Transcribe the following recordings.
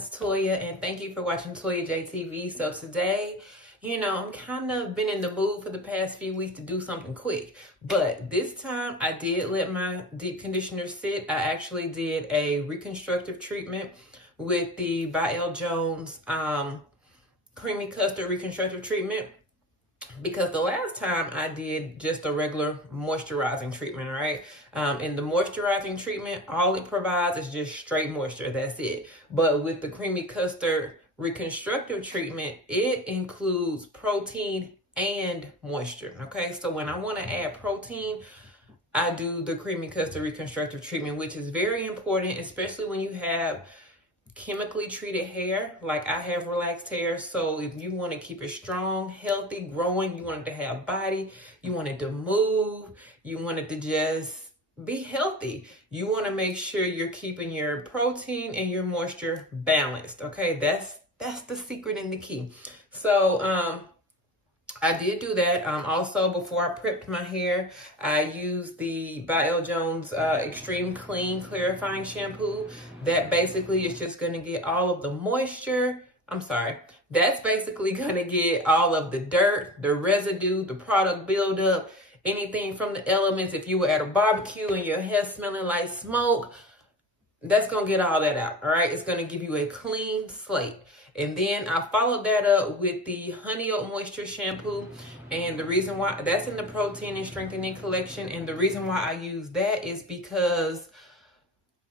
it's Toya, and thank you for watching ToyaJTV. So today, I'm kind of been in the mood for the past few weeks to do something quick, but this time I did let my deep conditioner sit. I actually did a reconstructive treatment with the by L. Jones creamy custard reconstructive treatment, because the last time I did just a regular moisturizing treatment, right? In the moisturizing treatment, all it provides is just straight moisture, that's it. But with the creamy custard reconstructive treatment, it includes protein and moisture, okay? So when I want to add protein, I do the creamy custard reconstructive treatment, which is very important, especially when you have chemically treated hair. Like I have relaxed hair, so if you want to keep it strong, healthy, growing, you want it to have body, you want it to move, you want it to just be healthy, you want to make sure you're keeping your protein and your moisture balanced, okay? That's the secret and the key. So I did do that. Also, before I prepped my hair, I used the by L. Jones Extreme Clean Clarifying Shampoo. That basically is just going to get all of the moisture. That's basically going to get all of the dirt, the residue, the product buildup, anything from the elements. If you were at a barbecue and your hair smelling like smoke, that's going to get all that out, all right? It's going to give you a clean slate. And then I followed that up with the Honey Oat Moisture Shampoo. And the reason why that's in the Protein and Strengthening collection. And the reason why I use that is because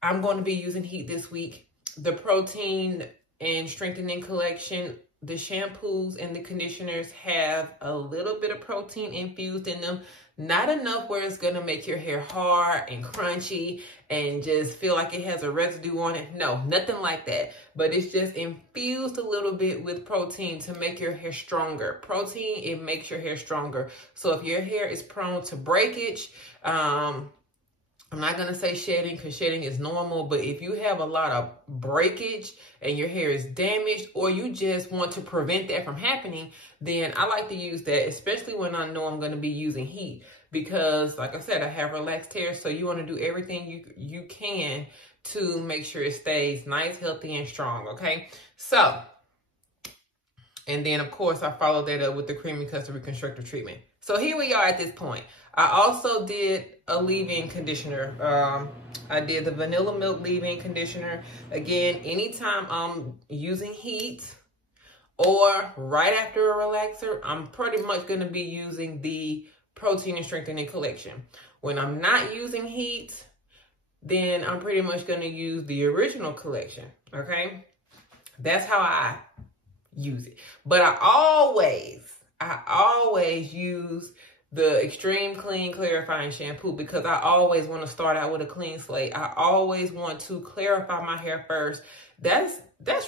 I'm going to be using heat this week. The Protein and Strengthening collection, the shampoos and the conditioners have a little bit of protein infused in them. Not enough where it's going to make your hair hard and crunchy and just feel like it has a residue on it. No, nothing like that. But it's just infused a little bit with protein to make your hair stronger. Protein, it makes your hair stronger. So if your hair is prone to breakage, I'm not going to say shedding, because shedding is normal, but if you have a lot of breakage and your hair is damaged, or you just want to prevent that from happening, then I like to use that, especially when I know I'm going to be using heat, because like I said, I have relaxed hair, so you want to do everything you can to make sure it stays nice, healthy, and strong, okay? So, and then of course I followed that up with the creamy custard reconstructive treatment. So here we are at this point. I also did a leave-in conditioner. I did the vanilla milk leave-in conditioner. Again, anytime I'm using heat or right after a relaxer, I'm pretty much going to be using the Protein and Strengthening collection. When I'm not using heat, then I'm pretty much going to use the original collection, okay? That's how I use it. But I always use the Extreme Clean Clarifying Shampoo, because I always want to start out with a clean slate. I always want to clarify my hair first. That's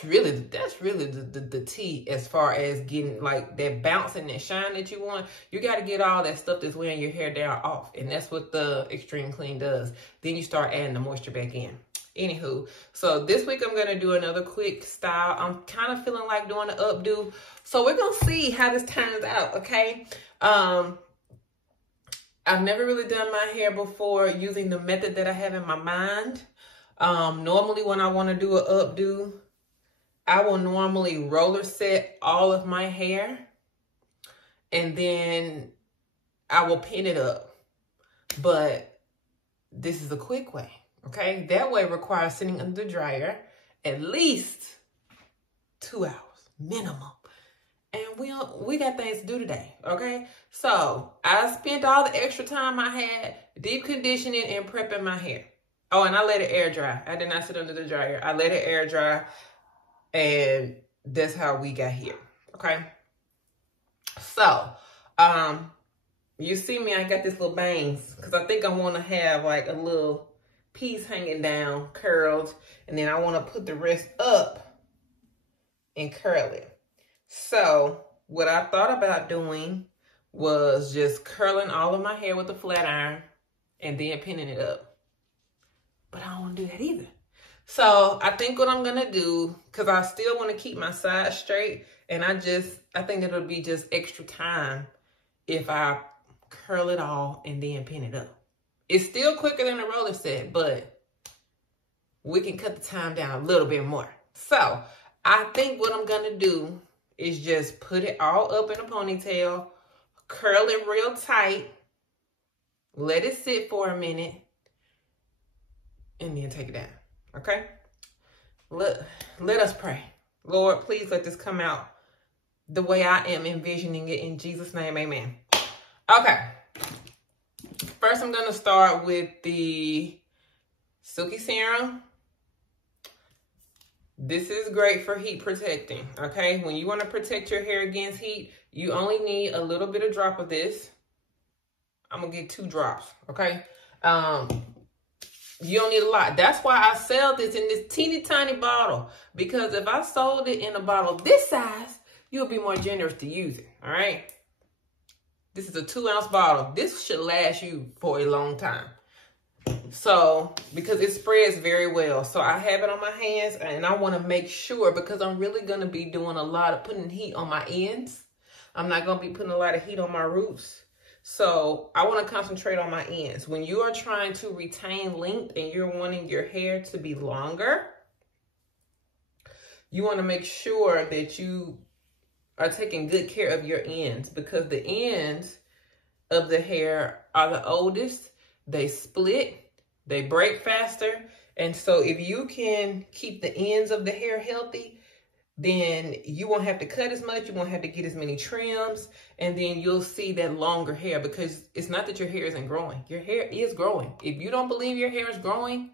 really the tea as far as getting like that bounce and that shine that you want. You got to get all that stuff that's weighing your hair down off, and that's what the Extreme Clean does. Then you start adding the moisture back in. Anywho, so this week I'm going to do another quick style. I'm kind of feeling like doing an updo. So we're going to see how this turns out, okay? I've never really done my hair before using the method that I have in my mind. Normally when I want to do an updo, I will normally roller set all of my hair, and then I will pin it up. But this is a quick way, okay? That way requires sitting under the dryer at least 2 hours minimum. And we got things to do today, okay? So I spent all the extra time I had deep conditioning and prepping my hair. Oh, and I let it air dry. I did not sit under the dryer. I let it air dry, and that's how we got here, okay? So, you see me, I got this little bangs, because I think I want to have like a little piece hanging down, curled, and then I want to put the rest up and curl it. So what I thought about doing was just curling all of my hair with a flat iron and then pinning it up. But I don't want to do that either. So I think what I'm going to do, because I still want to keep my sides straight, and I think it'll be just extra time if I curl it all and then pin it up. It's still quicker than a roller set, but we can cut the time down a little bit more. So I think what I'm gonna do is just put it all up in a ponytail, curl it real tight, let it sit for a minute, and then take it down, okay? Let us pray. Lord, please let this come out the way I am envisioning it. In Jesus' name, amen. Okay. First, I'm going to start with the Silky Serum. This is great for heat protecting, okay? When you want to protect your hair against heat, you only need a little bit of drop of this. I'm going to get 2 drops, okay? You don't need a lot. That's why I sell this in this teeny tiny bottle. Because if I sold it in a bottle this size, you'll be more generous to use it, all right? This is a 2-ounce bottle. This should last you for a long time. So, because it spreads very well. So I have it on my hands and I want to make sure, because I'm really going to be doing a lot of putting heat on my ends. I'm not going to be putting a lot of heat on my roots. So I want to concentrate on my ends. When you are trying to retain length and you're wanting your hair to be longer, you want to make sure that you are taking good care of your ends, because the ends of the hair are the oldest. They split, they break faster. And so if you can keep the ends of the hair healthy, then you won't have to cut as much. You won't have to get as many trims. And then you'll see that longer hair, because it's not that your hair isn't growing. Your hair is growing. If you don't believe your hair is growing,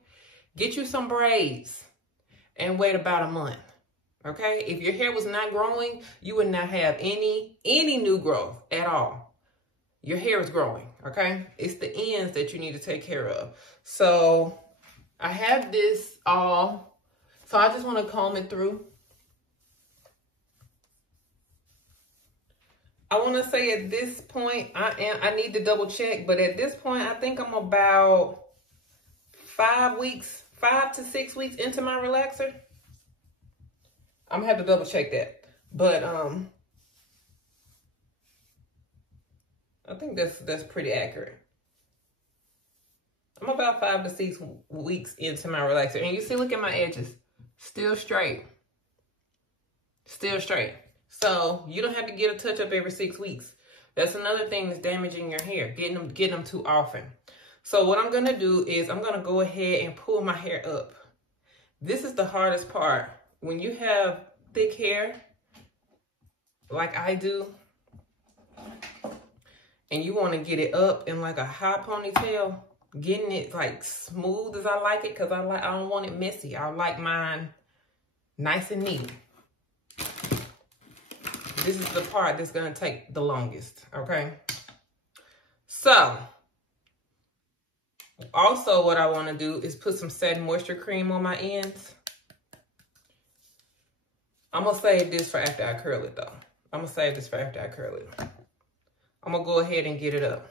get you some braids and wait about a month. Okay? If your hair was not growing, you would not have any new growth at all. Your hair is growing. Okay? It's the ends that you need to take care of. So I have this all. So I just want to comb it through. I want to say at this point, I need to double check, but at this point, I think I'm about 5 to 6 weeks into my relaxer. I'm gonna have to double check that. But I think that's pretty accurate. I'm about 5 to 6 weeks into my relaxer. And you see, look at my edges. Still straight. Still straight. So you don't have to get a touch up every 6 weeks. That's another thing that's damaging your hair, getting them too often. So what I'm gonna do is I'm gonna go ahead and pull my hair up. This is the hardest part. When you have thick hair, like I do, and you wanna get it up in like a high ponytail, getting it like smooth as I like it, because I don't want it messy. I like mine nice and neat. This is the part that's going to take the longest, okay? So, also what I want to do is put some Satin Moisture Cream on my ends. I'm going to save this for after I curl it, though. I'm going to save this for after I curl it. I'm going to go ahead and get it up.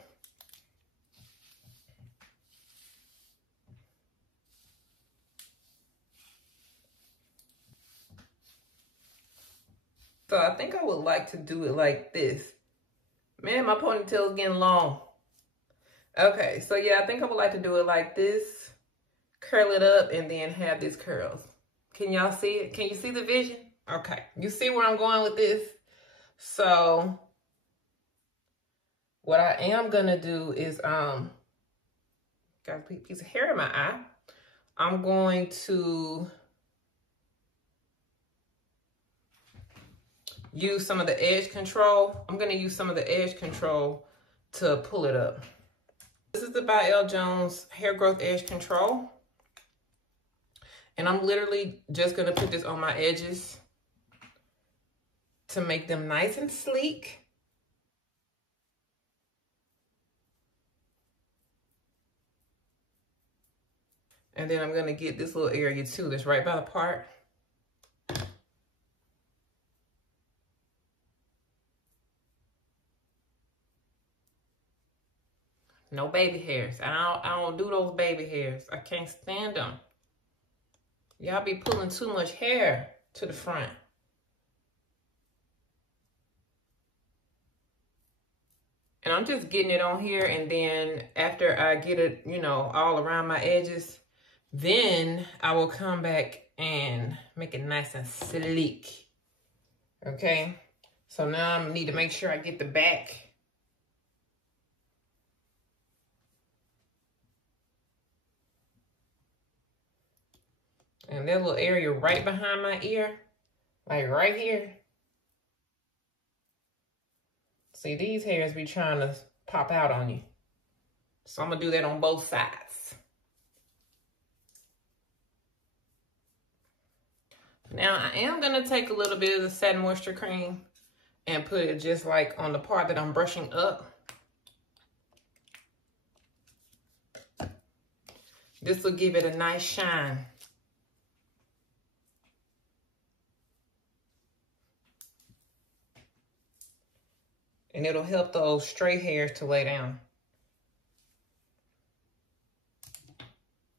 So I think I would like to do it like this. Man, my ponytail is getting long. Okay, so yeah, I think I would like to do it like this. Curl it up and then have these curls. Can y'all see it? Can you see the vision? Okay, you see where I'm going with this? So what I am gonna do is, got a piece of hair in my eye. I'm going to use some of the edge control. I'm going to use some of the edge control to pull it up. This is the by L. Jones Hair Growth Edge Control. And I'm literally just going to put this on my edges to make them nice and sleek. And then I'm going to get this little area too that's right by the part. No baby hairs. I don't do those baby hairs. I can't stand them. Y'all be pulling too much hair to the front. And I'm just getting it on here, and then after I get it, you know, all around my edges, Then I will come back and make it nice and sleek. Okay, so now I need to make sure I get the back. And that little area right behind my ear, like right here. See, these hairs be trying to pop out on you. So I'm gonna do that on both sides. Now I am gonna take a little bit of the Satin Moisture Cream and put it just like on the part that I'm brushing up. This will give it a nice shine. And it'll help those stray hairs to lay down.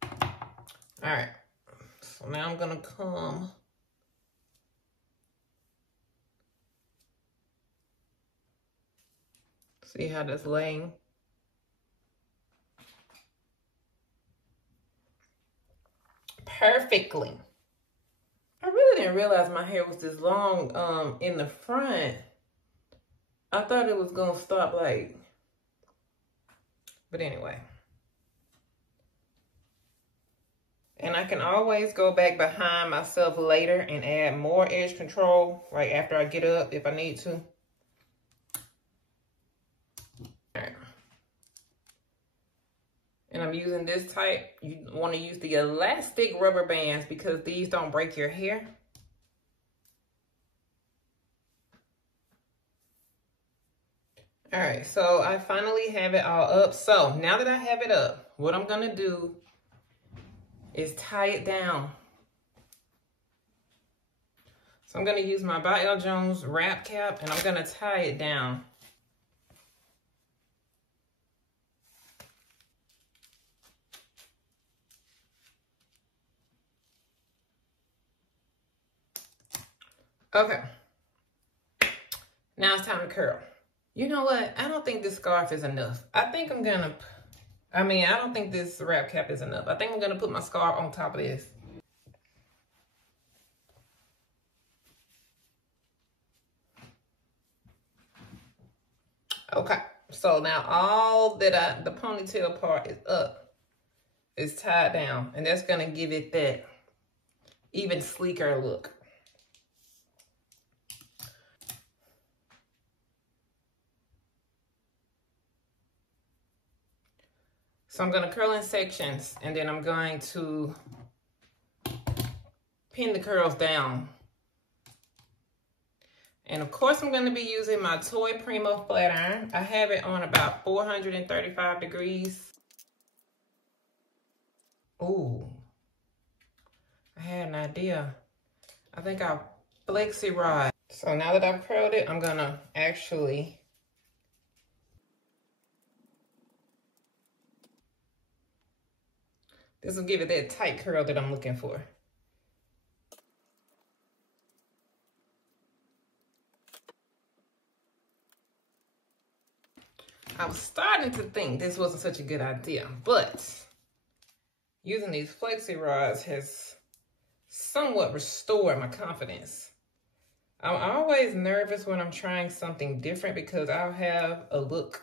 All right, so now I'm gonna come see how that's laying. Perfectly. I really didn't realize my hair was this long in the front. I thought it was gonna stop like, but anyway. And I can always go back behind myself later and add more edge control, like after I get up if I need to. All right. And I'm using this type. You want to use the elastic rubber bands because these don't break your hair. All right, so I finally have it all up. So now that I have it up, what I'm gonna do is tie it down. So I'm gonna use my By L. Jones wrap cap and I'm gonna tie it down. Okay, now it's time to curl. You know what? I don't think this scarf is enough. I think I'm gonna, I don't think this wrap cap is enough. I think I'm gonna put my scarf on top of this. Okay, so now all that the ponytail part is up, is tied down, and that's gonna give it that even sleeker look. So I'm gonna curl in sections and then I'm going to pin the curls down. And of course I'm gonna be using my Toy Primo flat iron. I have it on about 435 degrees. Ooh, I had an idea. I think I'll flexi rod. So now that I've curled it, I'm gonna actually this will give it that tight curl that I'm looking for. I was starting to think this wasn't such a good idea, but using these flexi rods has somewhat restored my confidence. I'm always nervous when I'm trying something different because I'll have a look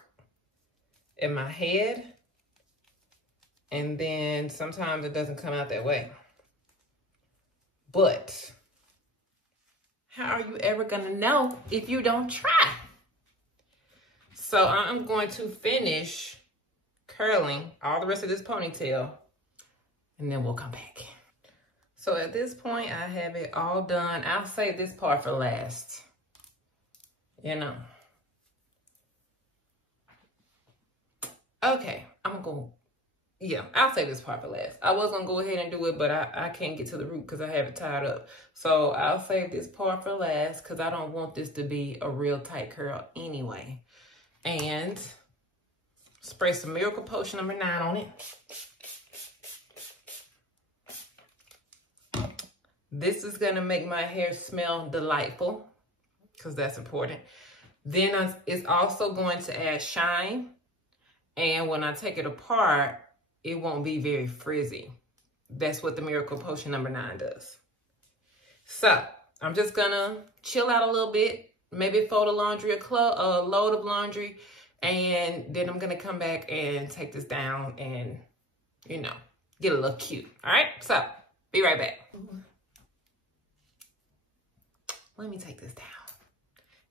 in my head and then sometimes it doesn't come out that way. But how are you ever gonna know if you don't try? So I'm going to finish curling all the rest of this ponytail and then we'll come back. So at this point, I have it all done. I'll save this part for last, you know. Okay, I'll save this part for last. I was gonna go ahead and do it, but I can't get to the root because I have it tied up. So I'll save this part for last because I don't want this to be a real tight curl anyway. And spray some Miracle Potion number 9 on it. This is gonna make my hair smell delightful because that's important. Then it's also going to add shine. And when I take it apart, it won't be very frizzy. that's what the Miracle Potion number 9 does. So I'm just gonna chill out a little bit, maybe fold a load of laundry, and then I'm gonna come back and take this down and, you know, get a little cute. All right, so be right back. Let me take this down,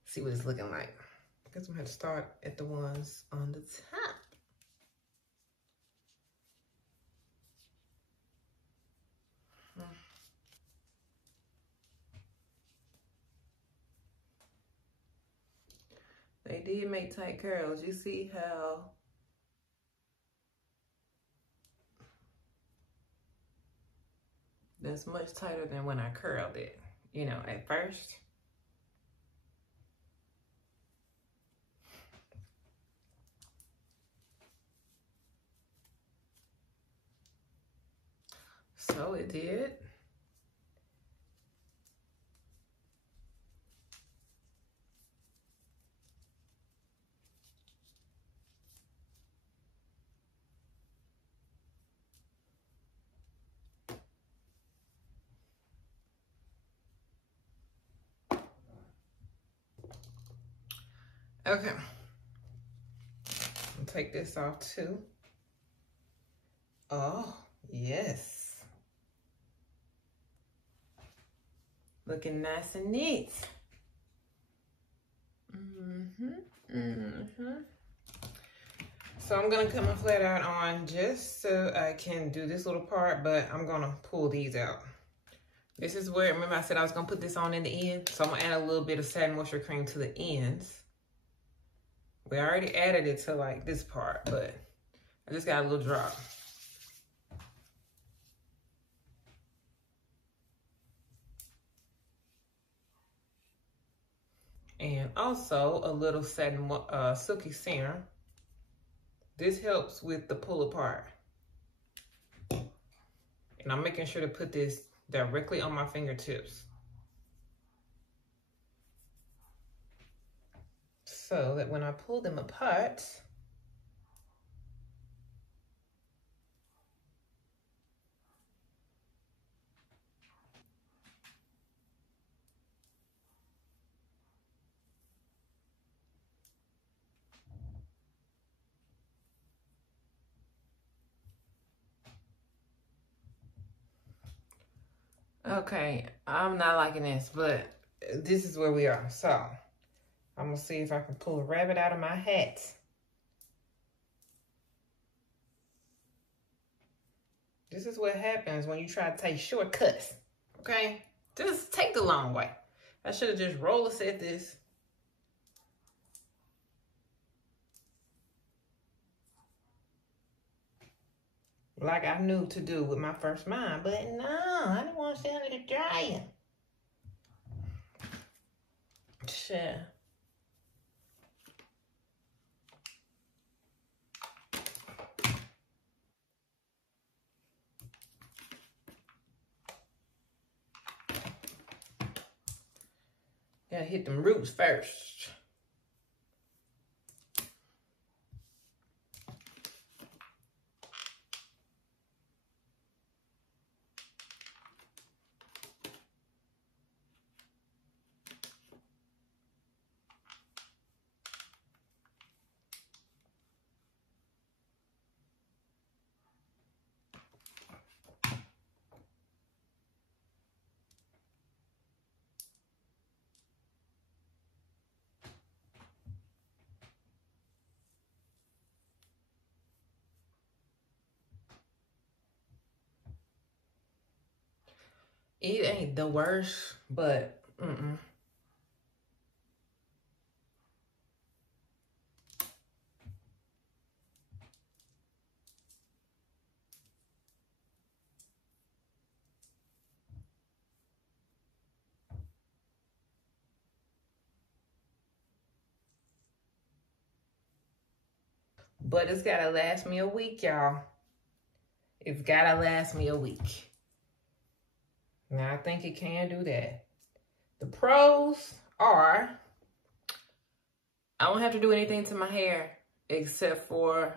see what it's looking like. I guess I'm gonna have to start at the ones on the top. They did make tight curls. You see how that's much tighter than when I curled it, you know, at first. So it did. Okay. I'll take this off too. Oh, yes. Looking nice and neat. So I'm gonna come a flat iron on just so I can do this little part, but I'm gonna pull these out. This is where, remember I said I was gonna put this on in the end? So I'm gonna add a little bit of satin moisture cream to the ends. We already added it to like this part, but I just got a little drop. And also a little satin silky serum. This helps with the pull apart. And I'm making sure to put this directly on my fingertips, so that when I pull them apart, okay, I'm not liking this, but this is where we are. So I'm gonna see if I can pull a rabbit out of my hat. This is what happens when you try to take shortcuts, okay? Just take the long way. I should have just roller set this. Like I knew to do with my first mind, but no, I didn't want to stay under the dryer. Sure. Gotta hit them roots first. It ain't the worst, but But it's gotta last me a week, y'all. It's gotta last me a week. Now, I think it can do that. The pros are, I don't have to do anything to my hair except for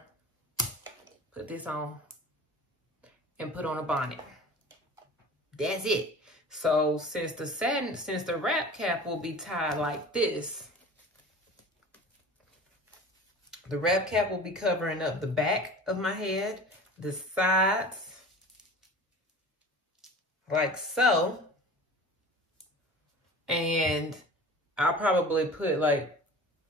put this on and put on a bonnet. That's it. So since the wrap cap will be tied like this, the wrap cap will be covering up the back of my head, the sides, like so. And I'll probably put like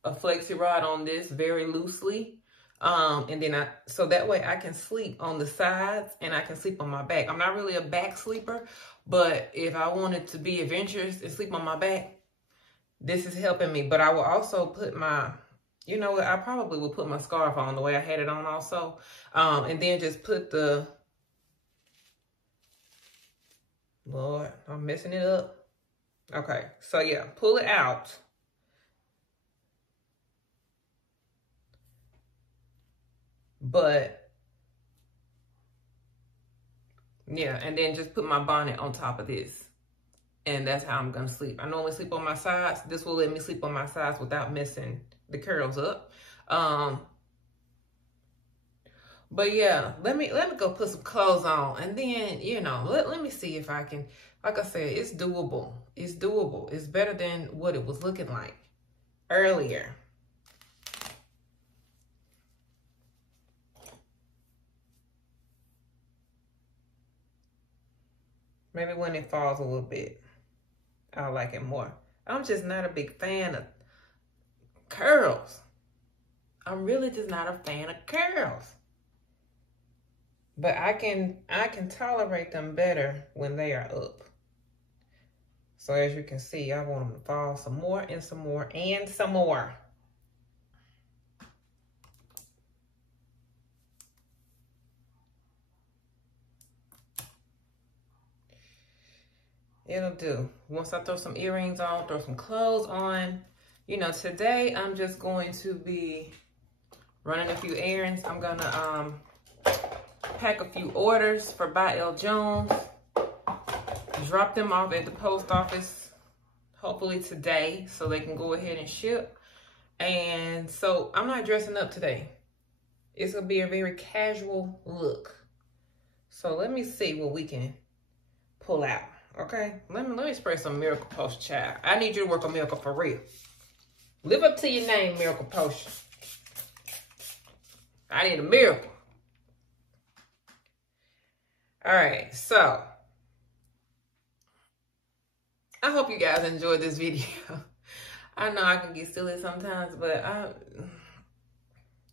a flexi rod on this very loosely. And then so that way I can sleep on the sides and I can sleep on my back. I'm not really a back sleeper, but if I wanted to be adventurous and sleep on my back, this is helping me. But I will also put my, you know what, I probably will put my scarf on the way I had it on also. And then just put the, Lord, I'm messing it up. Okay, so yeah, pull it out. But, yeah, and then just put my bonnet on top of this. And that's how I'm gonna sleep. I normally sleep on my sides. This will let me sleep on my sides without messing the curls up. But yeah, let me go put some clothes on, and then, you know, let me see if I can, like I said, it's doable. It's doable. It's better than what it was looking like earlier. Maybe when it falls a little bit, I'll like it more. I'm just not a big fan of curls. I'm really just not a fan of curls. But I can tolerate them better when they are up. So as you can see, I want them to fall some more and some more and some more. It'll do. Once I throw some earrings on, throw some clothes on. You know, today I'm just going to be running a few errands. I'm gonna pack a few orders for By L. Jones. Drop them off at the post office, hopefully today, so they can go ahead and ship. And so I'm not dressing up today. It's gonna be a very casual look. So let me see what we can pull out. Okay, let me spray some Miracle Potion, child. I need you to work a miracle for real. Live up to your name, Miracle Potion. I need a miracle. All right, so I hope you guys enjoyed this video. I know I can get silly sometimes, but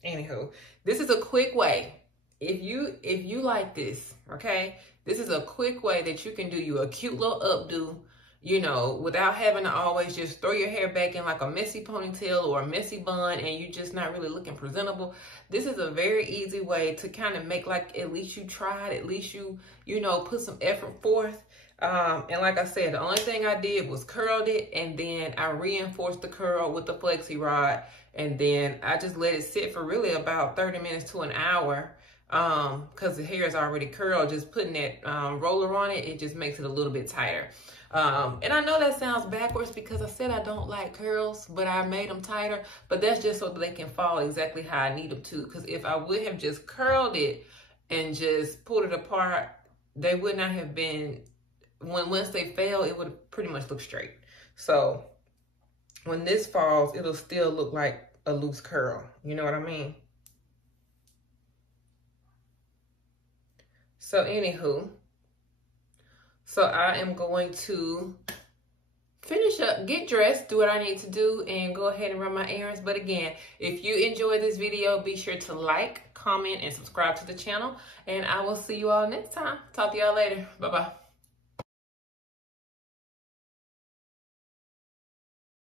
anywho, this is a quick way. If you like this, okay, this is a quick way that you can do you a cute little updo, you know, without having to always just throw your hair back in like a messy ponytail or a messy bun and you just not really looking presentable. This is a very easy way to kind of make like, at least you tried, at least you know, put some effort forth. And like I said, the only thing I did was curled it, and then I reinforced the curl with the flexi rod, and then I just let it sit for really about 30 minutes to an hour. Because the hair is already curled, just putting that roller on it, it just makes it a little bit tighter. And I know that sounds backwards because I said I don't like curls, but I made them tighter. But that's just so that they can fall exactly how I need them to. Because if I would have just curled it and just pulled it apart, they would not have been, once they fell, it would pretty much look straight. So when this falls, it'll still look like a loose curl. You know what I mean? So anywho, so I am going to finish up, get dressed, do what I need to do, and go ahead and run my errands. But again, if you enjoyed this video, be sure to like, comment, and subscribe to the channel. And I will see you all next time. Talk to y'all later. Bye-bye.